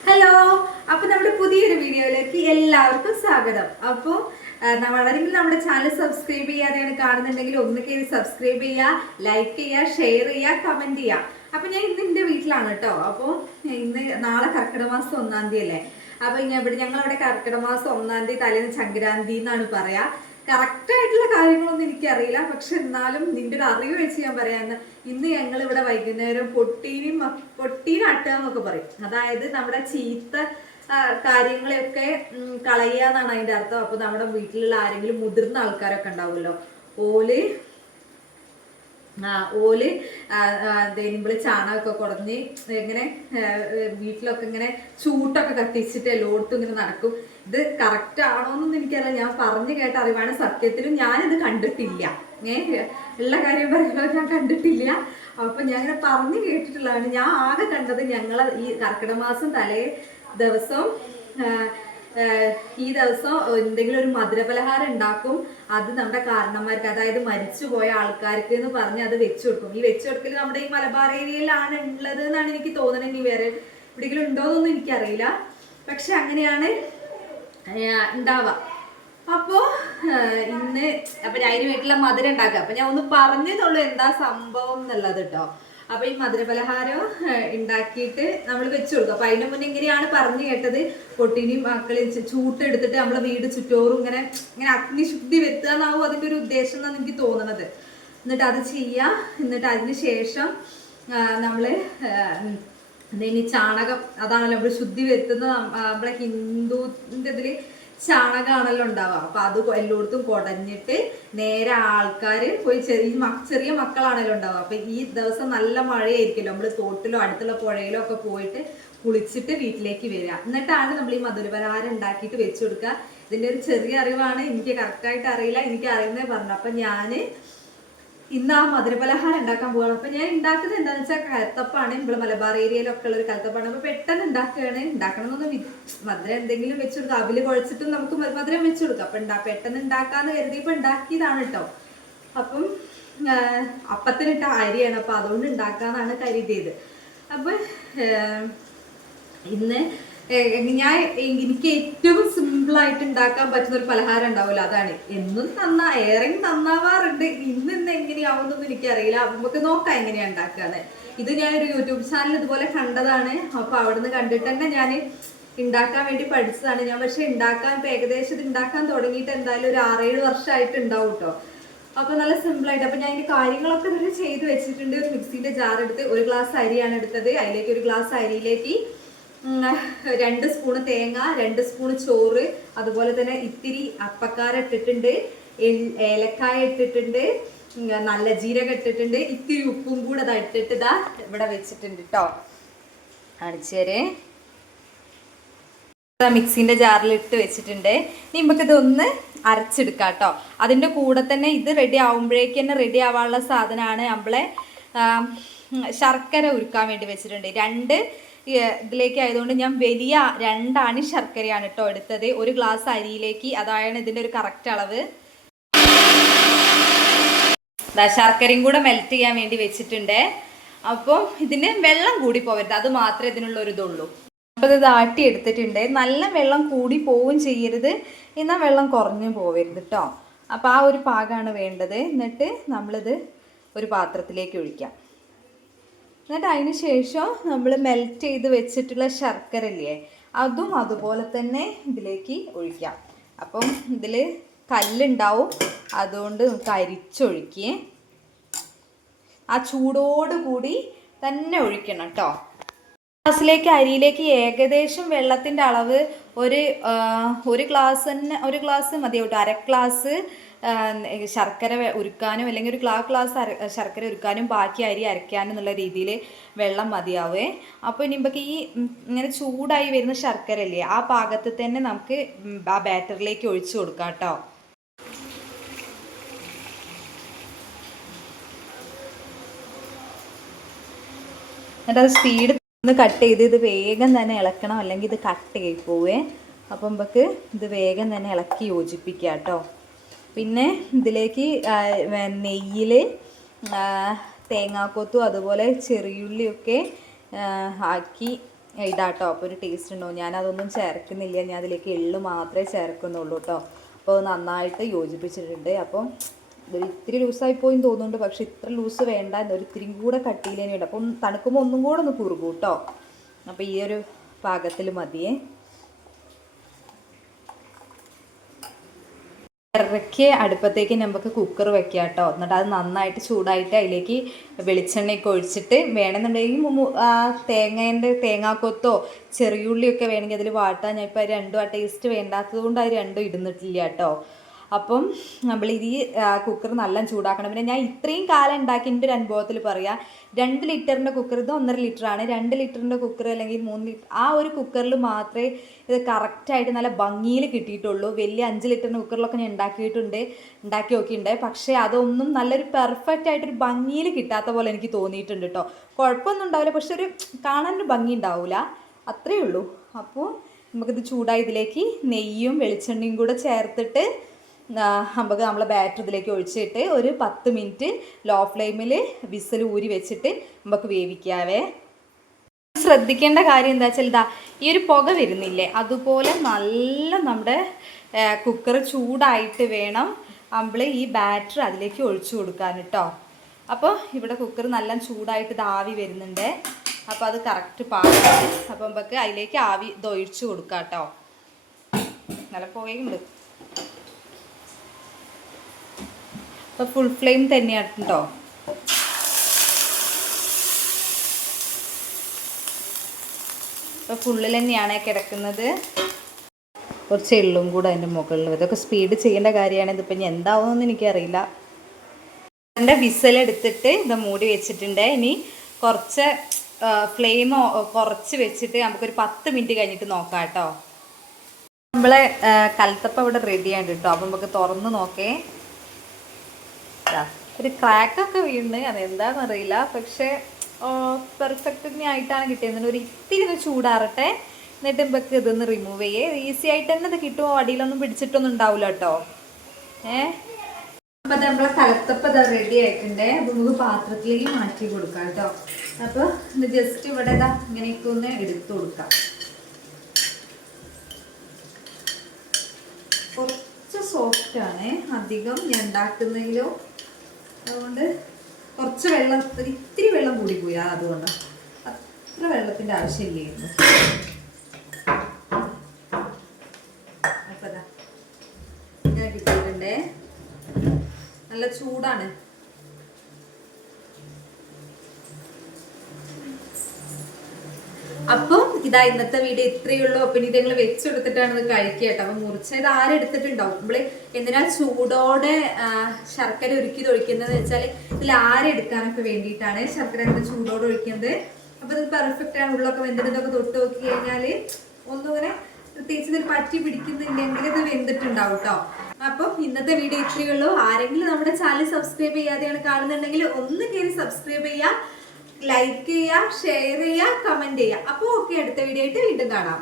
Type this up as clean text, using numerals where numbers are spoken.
Hello, അപ്പൊ നമ്മുടെ പുതിയൊരു വീഡിയോയിലേക്ക് എല്ലാവർക്കും സ്വാഗതം. അപ്പോൾ വളരെങ്കിലും നമ്മുടെ ചാനൽ സബ്സ്ക്രൈബ് ചെയ്യാതെയാണ് കാണുന്നുണ്ടെങ്കിൽ ഒന്ന് കയറി സബ്സ്ക്രൈബ് ചെയ്യുക, ലൈക്ക് ചെയ്യുക, ഷെയർ ചെയ്യുക, കമന്റ് ചെയ്യുക. അപ്പൊ ഞാൻ ഇന്ന് എൻ്റെ വീട്ടിലാണ് കേട്ടോ. അപ്പോൾ നാളെ കർക്കിടക മാസം 1-ാം തീയതി അല്ലേ. അപ്പൊ ഞങ്ങളവിടെ കർക്കിടക മാസം 1-ാം തീയതി തലേന്ന് സംക്രാന്തി എന്നാണ് പറയാ. കറക്റ്റ് ആയിട്ടുള്ള കാര്യങ്ങളൊന്നും എനിക്കറിയില്ല, പക്ഷെ എന്നാലും നിന്റെ ഒരു അറിവ് വെച്ച് ഞാൻ പറയാന്ന്. ഇന്ന് ഞങ്ങൾ ഇവിടെ വൈകുന്നേരം പൊട്ടീനാട്ടുക എന്നൊക്കെ പറയും. അതായത് നമ്മുടെ ചീത്ത കാര്യങ്ങളെയൊക്കെ കളയുക എന്നാണ് അതിന്റെ അർത്ഥം. അപ്പൊ നമ്മുടെ വീട്ടിലുള്ള ആരെങ്കിലും മുതിർന്ന ആൾക്കാരൊക്കെ ഉണ്ടാവുമല്ലോ, ഓല് നമ്മള് ചാണകമൊക്കെ കുടഞ്ഞ് ഇങ്ങനെ വീട്ടിലൊക്കെ ഇങ്ങനെ ചൂട്ടൊക്കെ കത്തിച്ചിട്ട് എല്ലായിടത്തും ഇങ്ങനെ നടക്കും. ഇത് കറക്റ്റ് ആണോന്നൊന്നും എനിക്കറിയില്ല, ഞാൻ പറഞ്ഞു കേട്ട അറിവാണ്. സത്യത്തിലും ഞാനിത് കണ്ടിട്ടില്ല, ഉള്ള കാര്യം പറയുമ്പോൾ ഞാൻ കണ്ടിട്ടില്ല. അപ്പൊ ഞാൻ ഇങ്ങനെ പറഞ്ഞു കേട്ടിട്ടുള്ളതാണ്. ഞാൻ ആകെ കണ്ടത് ഞങ്ങളെ ഈ കർക്കിടക മാസം തലേ ദിവസം ഈ ദിവസം എന്തെങ്കിലും ഒരു മധുരപലഹാരം ഉണ്ടാക്കും. അത് നമ്മുടെ കാരണന്മാർക്ക്, അതായത് മരിച്ചുപോയ ആൾക്കാർക്ക് എന്ന് പറഞ്ഞ് അത് വെച്ചു കൊടുക്കും. ഈ വെച്ചു കൊടുക്കൽ നമ്മുടെ ഈ മലബാർ ഏരിയയിലാണ് ഉള്ളത് എന്നാണ് എനിക്ക് തോന്നുന്നത്. ഇനി വേറെ എവിടെയെങ്കിലും ഉണ്ടോയെന്നൊന്നും എനിക്കറിയില്ല, പക്ഷെ അങ്ങനെയാണ് ഉണ്ടാവുക. അപ്പോ ഇന്ന് അതിന് വീട്ടിലെ മധുരം ഉണ്ടാക്കുക. അപ്പൊ ഞാൻ ഒന്ന് പറഞ്ഞതുള്ളൂ എന്താ സംഭവം എന്നുള്ളത് കേട്ടോ. അപ്പൊ ഈ മധുരപലഹാരം ഉണ്ടാക്കിയിട്ട് നമ്മൾ വെച്ചു കൊടുക്കും. അപ്പൊ അതിന് മുന്നേ ഇങ്ങനെയാണ് പറഞ്ഞു കേട്ടത്, പൊട്ടിനെയും മക്കളെയും ചൂട്ടെടുത്തിട്ട് നമ്മളെ വീട് ചുറ്റോറും ഇങ്ങനെ ഇങ്ങനെ അഗ്നിശുദ്ധി വരുത്തുക എന്നാവും അതിന്റെ ഒരു ഉദ്ദേശം എന്നാണ് എനിക്ക് തോന്നുന്നത്. എന്നിട്ട് അത് ചെയ്യുക. എന്നിട്ട് അതിന് ശേഷം നമ്മള് ഇനി ചാണകം, അതാണല്ലോ നമ്മൾ ശുദ്ധി വരുത്തുന്നത്. നമ്മളെ ഹിന്ദുവിന്റെ ഇതില് ചാണകമാണല്ലോ ഉണ്ടാവുക. അപ്പൊ അത് എല്ലായിടത്തും കുടഞ്ഞിട്ട് നേരെ ആൾക്കാര് പോയി ചെറിയ മക്കളാണല്ലോ ഉണ്ടാവുക. അപ്പൊ ഈ ദിവസം നല്ല മഴയായിരിക്കുമല്ലോ, നമ്മള് തോട്ടിലോ അടുത്തുള്ള പുഴയിലോ ഒക്കെ പോയിട്ട് കുളിച്ചിട്ട് വീട്ടിലേക്ക് വരിക. എന്നിട്ടാണ് നമ്മൾ ഈ മധുരപലഹാരം ഉണ്ടാക്കിയിട്ട് വെച്ചു കൊടുക്കുക. ഇതിന്റെ ഒരു ചെറിയ അറിവാണ്, എനിക്ക് കറക്റ്റായിട്ട് അറിയില്ല, എനിക്ക് അറിയുന്നേ പറഞ്ഞു. അപ്പൊ ഞാന് ഇന്ന് ആ മധുരപലഹാരം ഉണ്ടാക്കാൻ പോവാണ്. അപ്പൊ ഞാൻ ഉണ്ടാക്കുന്നത് എന്താണെന്ന് വെച്ചാൽ കലത്തപ്പാണ്. ഇവിടെ മലബാർ ഏരിയയിലൊക്കെ ഉള്ള ഒരു കലത്തപ്പാണ്. അപ്പൊ പെട്ടെന്ന് ഉണ്ടാക്കുകയാണ്. ഉണ്ടാക്കണമെന്നൊന്നും മധുരം എന്തെങ്കിലും വെച്ചു കൊടുക്കാം, അവില് കുഴച്ചിട്ടും നമുക്ക് മധുരം വെച്ചു കൊടുക്കാം. അപ്പൊ പെട്ടെന്ന് ഉണ്ടാക്കാന്ന് കരുതിയപ്പോ ഉണ്ടാക്കിയതാണ് കേട്ടോ. അപ്പം അപ്പത്തിനിട്ട അരിയാണ്, അപ്പൊ അതുകൊണ്ട് ഉണ്ടാക്കാന്നാണ് കരുതിയത്. അപ്പൊ ഇന്ന് എനിക്ക് ഏറ്റവും സിമ്പിളായിട്ട് ഉണ്ടാക്കാൻ പറ്റുന്ന ഒരു പലഹാരം ഉണ്ടാവില്ല, അതാണ്. എന്നും ഏറെ നന്നാവാറുണ്ട്. ഇന്ന് എങ്ങനെയാവുന്നൊന്നും എനിക്കറിയില്ല. നമുക്ക് നോക്കാം എങ്ങനെയാ ഉണ്ടാക്കാന്ന്. ഇത് ഞാനൊരു യൂട്യൂബ് ചാനൽ ഇതുപോലെ കണ്ടതാണ്. അപ്പൊ അവിടുന്ന് കണ്ടിട്ട് തന്നെ ഞാൻ ഉണ്ടാക്കാൻ വേണ്ടി പഠിച്ചതാണ് ഞാൻ. പക്ഷെ ഇപ്പൊ ഏകദേശം ഇത് ഉണ്ടാക്കാൻ തുടങ്ങിയിട്ട് എന്തായാലും ഒരു 6-7 വർഷമായിട്ട് ഉണ്ടാവും കേട്ടോ. അപ്പൊ നല്ല സിമ്പിളായിട്ട്. അപ്പൊ ഞാൻ ഇതിന്റെ കാര്യങ്ങളൊക്കെ ഇതിൽ ചെയ്ത് വെച്ചിട്ടുണ്ട്. ഒരു മിക്സിന്റെ ജാർ എടുത്ത് 1 ഗ്ലാസ് അരിയാണ് എടുത്തത്. അതിലേക്ക് 1 ഗ്ലാസ് അരിയിലേക്ക് 2 സ്പൂണ് തേങ്ങ, 2 സ്പൂണ് ചോറ്, അതുപോലെ തന്നെ ഇത്തിരി അപ്പക്കാര ഇട്ടിട്ടുണ്ട്, ഏലക്കായ ഇട്ടിട്ടുണ്ട്, നല്ല ജീരകം ഇട്ടിട്ടുണ്ട്, ഇത്തിരി ഉപ്പും കൂടെ അത് ഇട്ടിട്ട് ഇതാ ഇവിടെ വെച്ചിട്ടുണ്ട് കേട്ടോ. അടിച്ചേരെ മിക്സിന്റെ ജാറിൽ ഇട്ട് വെച്ചിട്ടുണ്ട്. ഇനി നമുക്കിതൊന്ന് അരച്ചെടുക്കാം കേട്ടോ. അതിൻ്റെ കൂടെ തന്നെ ഇത് റെഡി ആവുമ്പോഴേക്ക് തന്നെ റെഡി ആവാനുള്ള സാധനമാണ് നമ്മളെ ശർക്കര ഉരുക്കാൻ വേണ്ടി വെച്ചിട്ടുണ്ട്. 2 ഇതിലേക്ക് ആയതുകൊണ്ട് ഞാൻ വലിയ 2 അണി ശർക്കരയാണ് കേട്ടോ എടുത്തത് 1 ഗ്ലാസ് അരിയിലേക്ക്. അതാണ് ഇതിൻ്റെ ഒരു കറക്റ്റ് അളവ്. ശർക്കരയും കൂടെ മെൽറ്റ് ചെയ്യാൻ വേണ്ടി വെച്ചിട്ടുണ്ട്. അപ്പോൾ ഇതിന് വെള്ളം കൂടി പോകരുത്, അത് മാത്രമേ ഇതിനുള്ള ഒരു ഇതുള്ളൂ. അപ്പോൾ ഇത് ആട്ടി എടുത്തിട്ടുണ്ട്. നല്ല വെള്ളം കൂടി പോവും ചെയ്യരുത്, എന്നാൽ വെള്ളം കുറഞ്ഞു പോവരുത് കേട്ടോ. അപ്പോൾ ആ ഒരു പാകമാണ് വേണ്ടത്. എന്നിട്ട് നമ്മളിത് ഒരു പാത്രത്തിലേക്ക് ഒഴിക്കാം. എന്നിട്ട് അതിന് ശേഷം നമ്മൾ മെൽറ്റ് ചെയ്ത് വെച്ചിട്ടുള്ള ശർക്കര ഇല്ലേ, അതും അതുപോലെ തന്നെ ഇതിലേക്ക് ഒഴിക്കാം. അപ്പം ഇതിൽ കല്ലുണ്ടാവും, അതുകൊണ്ട് നമുക്ക് അരിച്ചൊഴിക്കേ. ആ ചൂടോടുകൂടി തന്നെ ഒഴിക്കണം കേട്ടോ. ഗ്ലാസ്സിലേക്ക് അരിയിലേക്ക് ഏകദേശം വെള്ളത്തിൻ്റെ അളവ് ഒരു ഗ്ലാസ് മതി കേട്ടോ. 1/2 ഗ്ലാസ് ശർക്കര ഉരുക്കാനും അല്ലെങ്കിൽ 1 ഗ്ലാസ് ശർക്കര ഉരുക്കാനും ബാക്കി അരി അരയ്ക്കാനും എന്നുള്ള രീതിയിൽ വെള്ളം മതിയാവേ. അപ്പോൾ ഇനി നമുക്ക് ഈ ഇങ്ങനെ ചൂടായി വരുന്ന ശർക്കര അല്ലേ, ആ പാകത്തിൽ തന്നെ നമുക്ക് ആ ബാറ്ററിലേക്ക് ഒഴിച്ചു കൊടുക്കാം കേട്ടോ. എന്നിട്ട് അത് സ്പീഡ് ഒന്ന് കട്ട് ചെയ്ത് ഇത് വേഗം തന്നെ ഇളക്കണം, അല്ലെങ്കിൽ ഇത് കട്ട് ചെയ്ത് പോവേ. അപ്പം നമുക്ക് ഇത് വേഗം തന്നെ ഇളക്കി യോജിപ്പിക്കാം കേട്ടോ. പിന്നെ ഇതിലേക്ക് നെയ്യിൽ തേങ്ങാക്കൊത്തും അതുപോലെ ചെറിയുള്ളിയൊക്കെ ആക്കി ഇതാട്ടോ. അപ്പോൾ ഒരു ടേസ്റ്റ് ഉണ്ടാവും. ഞാനതൊന്നും ചേർക്കുന്നില്ല, ഞാൻ അതിലേക്ക് എള്ള് മാത്രമേ ചേർക്കുന്നുള്ളൂ കേട്ടോ. അപ്പോൾ നന്നായിട്ട് യോജിപ്പിച്ചിട്ടുണ്ട്. അപ്പം ഇതൊരു ഇത്തിരി ലൂസായിപ്പോയി തോന്നുന്നുണ്ട്, പക്ഷെ ഇത്ര ലൂസ് വേണ്ട, ഒരു ഇത്തിരി കൂടെ കട്ടിയിലേനെ ഉണ്ട്. അപ്പം തണുക്കുമ്പോൾ ഒന്നും കൂടെ ഒന്ന് കുറുകും കേട്ടോ. അപ്പോൾ ഈ ഒരു പാകത്തിൽ മതിയേ. ഇറക്കി അടുപ്പത്തേക്ക് നമുക്ക് കുക്കർ വെക്കാം കേട്ടോ. എന്നിട്ട് അത് നന്നായിട്ട് ചൂടായിട്ട് അതിലേക്ക് വെളിച്ചെണ്ണയൊക്കെ ഒഴിച്ചിട്ട് വേണമെന്നുണ്ടെങ്കിൽ തേങ്ങാക്കൊത്തോ ചെറിയുള്ളിയൊക്കെ വേണമെങ്കിൽ അതിൽ വാട്ടാൻ. ഞാൻ ഇപ്പോൾ രണ്ടും ആ ടേസ്റ്റ് വേണ്ടാത്തത് കൊണ്ട് അത് രണ്ടും ഇടുന്നിട്ടില്ല കേട്ടോ. അപ്പം നമ്മൾ ഈ കുക്കർ നല്ല ചൂടാക്കണം. പിന്നെ ഞാൻ ഇത്രയും കാലം ഉണ്ടാക്കിൻ്റെ ഒരു അനുഭവത്തിൽ പറയാം, 2 ലിറ്ററിൻ്റെ കുക്കർ, ഇത് 1.5 ലിറ്ററാണ്. 2 ലിറ്ററിൻ്റെ കുക്കർ അല്ലെങ്കിൽ 3 ലിറ്റർ, ആ ഒരു കുക്കറിൽ മാത്രമേ ഇത് കറക്റ്റായിട്ട് നല്ല ഭംഗിയിൽ കിട്ടിയിട്ടുള്ളൂ. വലിയ 5 ലിറ്ററിൻ്റെ കുക്കറിലൊക്കെ ഞാൻ ഉണ്ടാക്കി നോക്കിയിട്ടുണ്ട്. പക്ഷേ അതൊന്നും നല്ലൊരു പെർഫെക്റ്റ് ആയിട്ടൊരു ഭംഗിയിൽ കിട്ടാത്ത പോലെ എനിക്ക് തോന്നിയിട്ടുണ്ട് കേട്ടോ. കുഴപ്പമൊന്നും ഉണ്ടാവില്ല, പക്ഷെ ഒരു കാണാനൊരു ഭംഗി ഉണ്ടാവില്ല, അത്രയേ ഉള്ളൂ. അപ്പോൾ നമുക്കിത് ചൂടായി ഇതിലേക്ക് നെയ്യും വെളിച്ചെണ്ണയും കൂടെ ചേർത്തിട്ട് നമുക്ക് നമ്മളെ ബാറ്റർ ഇതിലേക്ക് ഒഴിച്ചിട്ട് ഒരു 10 മിനിറ്റ് ലോ ഫ്ലെയിമിൽ വിസിൽ ഊരി വെച്ചിട്ട് നമുക്ക് വേവിക്കാവേ. ശ്രദ്ധിക്കേണ്ട കാര്യം എന്താ വെച്ചാൽ ഈ ഒരു പുക വരുന്നില്ലേ, അതുപോലെ നല്ല നമ്മുടെ കുക്കർ ചൂടായിട്ട് വേണം നമ്മൾ ഈ ബാറ്റർ അതിലേക്ക് ഒഴിച്ചു കൊടുക്കാൻ കേട്ടോ. അപ്പോൾ ഇവിടെ കുക്കർ നല്ല ചൂടായിട്ട് ഇത് ആവി വരുന്നുണ്ട്. അപ്പോൾ അത് കറക്റ്റ് പാകമാണ്. അപ്പോൾ നമുക്ക് അതിലേക്ക് ആവി ഒഴിച്ചു കൊടുക്കാം കേട്ടോ. നല്ല പുകയുണ്ട്. അപ്പോൾ ഫുൾ ഫ്ലെയിം തന്നെയാണ് കേട്ടോ. അപ്പോൾ ഫുള്ളിൽ തന്നെയാണ് കിടക്കുന്നത്. കുറച്ച് എള്ളും കൂടെ അതിൻ്റെ മുകളിൽ. ഇതൊക്കെ സ്പീഡ് ചെയ്യേണ്ട കാര്യമാണ്. ഇതിപ്പോൾ ഇനി എന്താവുമെന്ന് എനിക്കറിയില്ല. എൻ്റെ വിസലെടുത്തിട്ട് ഇത് മൂടി വെച്ചിട്ടുണ്ട്. ഇനി കുറച്ച് ഫ്ലെയിം കുറച്ച് വെച്ചിട്ട് നമുക്കൊരു 10 മിനിറ്റ് കഴിഞ്ഞിട്ട് നോക്കാം കേട്ടോ. നമ്മളെ കലത്തപ്പം ഇവിടെ റെഡിയാണ് കേട്ടോ. അപ്പം നമുക്ക് തുറന്ന് നോക്കേ. ഒരു ക്രാക്കൊക്കെ വീണ്, അതെന്താണെന്ന് അറിയില്ല, പക്ഷേ പെർഫെക്റ്റ് ആയിട്ടാണ് കിട്ടിയത്. ഒരു ഇത്തിരി ഒന്ന് ചൂടാറട്ടെ, എന്നിട്ട് നമുക്ക് ഇതൊന്ന് റിമൂവ് ചെയ്യേ. ഈസി ആയിട്ട് തന്നെ ഇത് കിട്ടുമോ, അടിയിലൊന്നും പിടിച്ചിട്ടൊന്നും ഉണ്ടാവില്ല കേട്ടോ. അപ്പം നമ്മളെ കലത്തപ്പം ഇത് റെഡി ആയിട്ടുണ്ട്. അപ്പം നമുക്ക് പാത്രത്തിലേക്ക് മാറ്റി കൊടുക്കാം കേട്ടോ. അപ്പോൾ ഇത് ജസ്റ്റ് ഇവിടെ ഇങ്ങനെയൊക്കെ ഒന്ന് എടുത്തു കൊടുക്കാം. കുറച്ച് സോഫ്റ്റാണ്, അധികം ഞാൻ ഉണ്ടാക്കുന്നെങ്കിലോ, അതുകൊണ്ട് കുറച്ച് വെള്ളം, ഇത്തിരി വെള്ളം കൂടിപ്പോയി. അതുകൊണ്ടാണ്, അത്ര വെള്ളത്തിൻ്റെ ആവശ്യമില്ലായിരുന്നു. അപ്പം ഇങ്ങനെ കിട്ടിയിട്ടുണ്ടേ. നല്ല ചൂടാണ്. അപ്പം ഇതാ ഇന്നത്തെ വീഡിയോ ഇത്രയേ ഉള്ളൂ. അപ്പം ഇനി നിങ്ങൾ വെച്ചെടുത്തിട്ടാണ് ഇത് കഴിക്കുക കേട്ടോ. അപ്പം മുറിച്ചത് ആരെടുത്തിട്ടുണ്ടാവും. നമ്മൾ എന്തിനാ ചൂടോടെ ശർക്കര ഉരുക്കിയത് ഒഴിക്കുന്നത് വെച്ചാൽ ഇതിൽ ആരെടുക്കാനൊക്കെ വേണ്ടിയിട്ടാണ് ശർക്കര അങ്ങനെ ചൂടോടെ ഒഴിക്കുന്നത്. അപ്പം ഇത് പെർഫെക്റ്റ് ആണ്. ഉള്ളൊക്കെ വെന്തിട്ടൊക്കെ തൊട്ട് നോക്കി കഴിഞ്ഞാൽ ഒന്നും ഇങ്ങനെ പ്രത്യേകിച്ച് ഇതിൽ പറ്റി പിടിക്കുന്നില്ലെങ്കിൽ ഇത് വെന്തിട്ടുണ്ടാവും കേട്ടോ. അപ്പം ഇന്നത്തെ വീഡിയോ ഇത്രയേ ഉള്ളൂ. ആരെങ്കിലും നമ്മുടെ ചാനൽ സബ്സ്ക്രൈബ് ചെയ്യാതെയാണ് കാണുന്നുണ്ടെങ്കിൽ ഒന്ന് കയറി സബ്സ്ക്രൈബ് ചെയ്യുക, ലൈക്ക് ചെയ്യുക, ഷെയർ ചെയ്യുക, കമന്റ് ചെയ്യുക. അപ്പോൾ ഓക്കെ, അടുത്ത വീഡിയോ ആയിട്ട് വീണ്ടും കാണാം.